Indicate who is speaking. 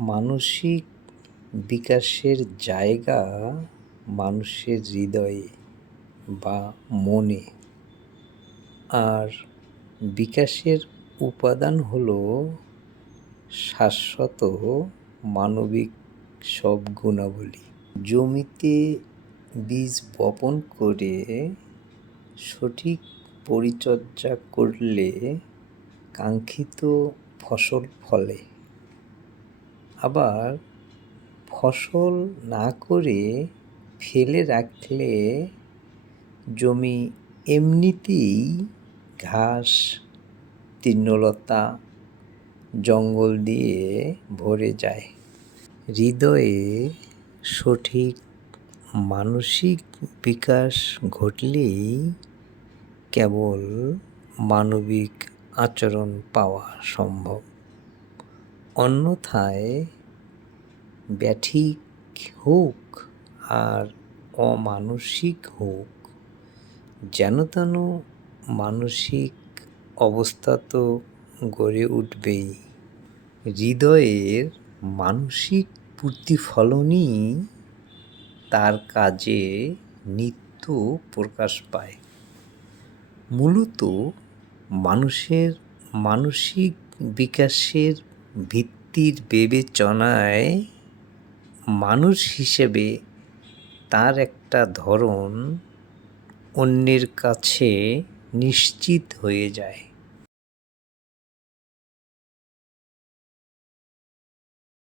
Speaker 1: মানসিক বিকাশের জায়গা মানুষের হৃদয়ে বা মনে। আর বিকাশের উপাদান হল শাশ্বত মানবিক সব গুণাবলী। জমিতে বীজ বপন করে সঠিক পরিচর্যা করলে কাঙ্ক্ষিত ফসল ফলে। আবার ফসল না করে ফেলে রাখলে জমি এমনিতেই ঘাস তৃণলতা জঙ্গল দিয়ে ভরে যায়। হৃদয়ে সঠিক মানসিক বিকাশ ঘটলেই কেবল মানবিক আচরণ পাওয়া সম্ভব। অন্যথায় ব্যাঠিক হোক আর অমানসিক হোক যেনতেন মানসিক অবস্থা তো গড়ে উঠবেই। হৃদয়ের মানসিক প্রতিফলনই তার কাজে নিত্য প্রকাশ পায়। মূলত মানুষের মানসিক বিকাশের ভিত্তির বিবেচনায় মানুষ হিসেবে তার একটা ধরন অন্যের কাছে নিশ্চিত হয়ে যায়।